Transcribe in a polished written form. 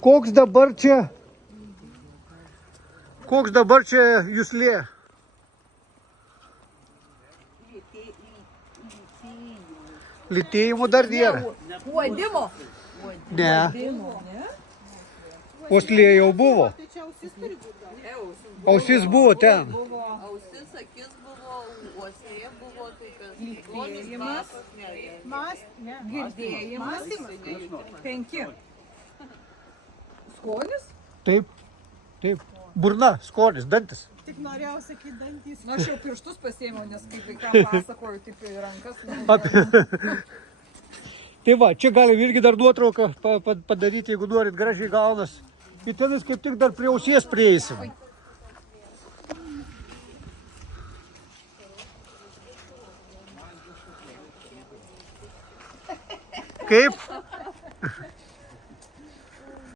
Koks dabar čia jūslė? Lytėjimo dar nėra. Uodimo. Ne. Uoslė jau buvo. Ausis buvo ten. Ausis, akis buvo, uoslė buvo, tai kas Lytėjimas. Girdėjimas. 5. Skonis? Taip. Taip. Burna, skonis, dantis. Tik norėjau sakyti dantys. Na, aš jau pirštus pasėmiau, nes kaip vaikam pasakoju, taip į rankas. Tai va, čia galim irgi dar nuotrauką padaryti, jeigu norit, gražiai gaunas. Ir tenis kaip tik dar prie ausies prieisim. Kaip?